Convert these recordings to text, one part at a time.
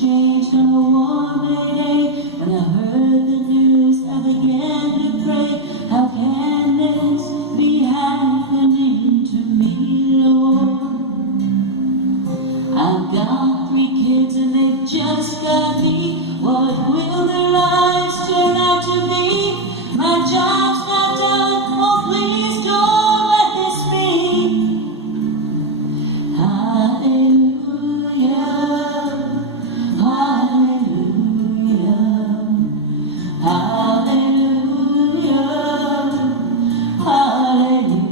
changed on a warm day. When I heard the news, I began to pray, how can this be happening to me, Lord? I've got 3 kids and they've just got me. What will their lives turn out to be? My job's not done, oh please don't let this be. Hallelujah, hallelujah, hallelujah, hallelujah.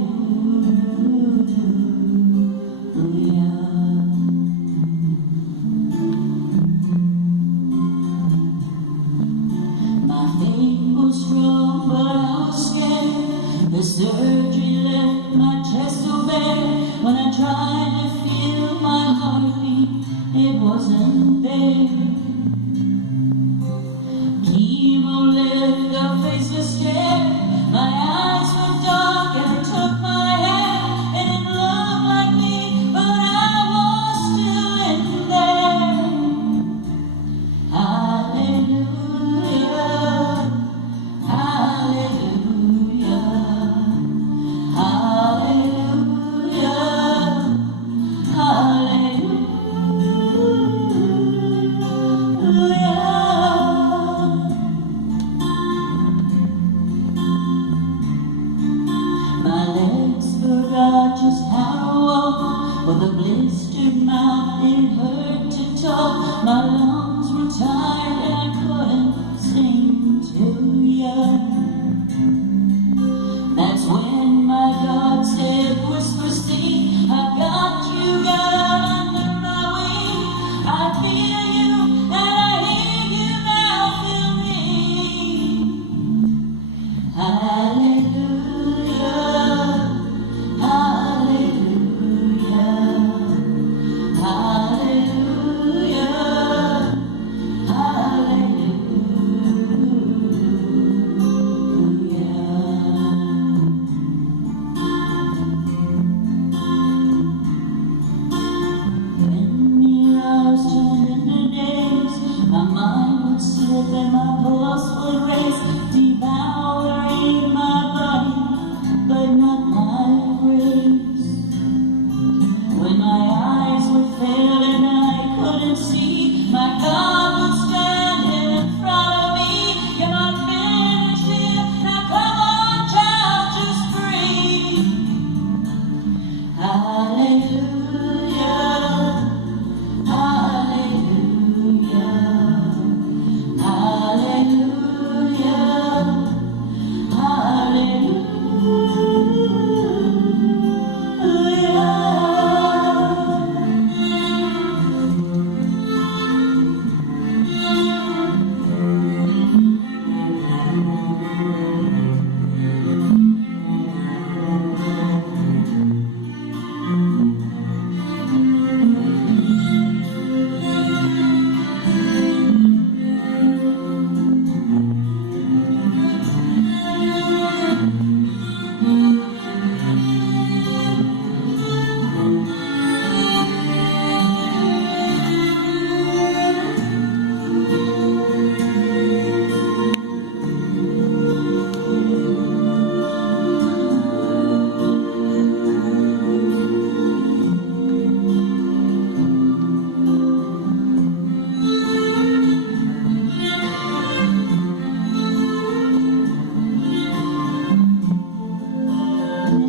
My faith was strong, but I was scared. The surgery left my chest so bare. When I tried to feel my heartbeat, it wasn't there. Chemo left a faceless stare. My eyes were dark and it took my hand. It didn't look like me, but I was still in there. Hallelujah, hallelujah, hallelujah, hallelujah. My legs forgot just how to walk. With a blistered mouth it hurt to talk. My lungs were tired and I couldn't sing to you. That's when my God said, whisper, see, I've got you, God, under my wing. I feel you and I hear you now, feel me. Hallelujah, hallelujah, hallelujah, hallelujah. When the hours turned into days, my mind would slip and my pulse would race, devouring my body, but not my grace. When my eyes would fail and I couldn't see, my God would stand in front of me. You're not finished here, now come on child, just breathe. Hallelujah, hallelujah, hallelujah, hallelujah.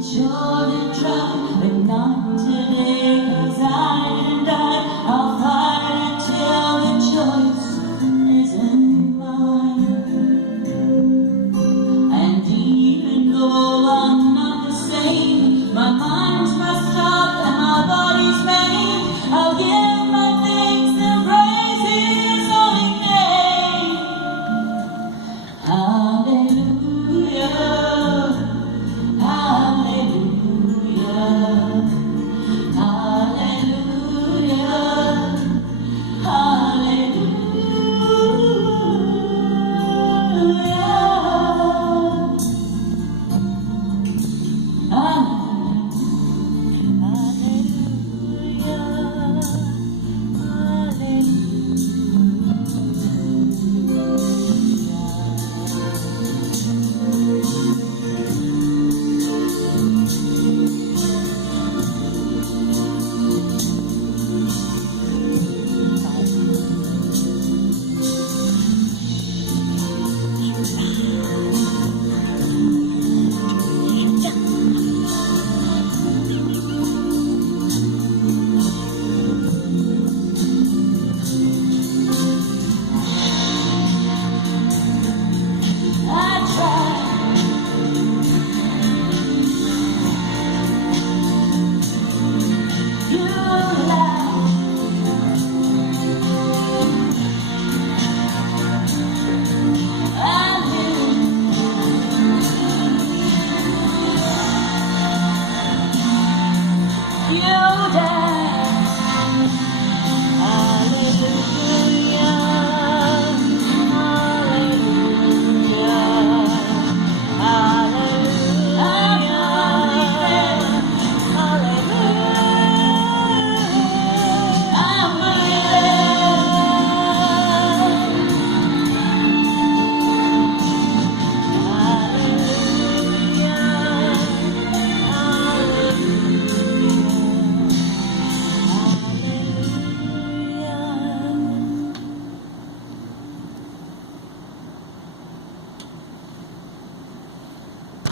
Sure to try.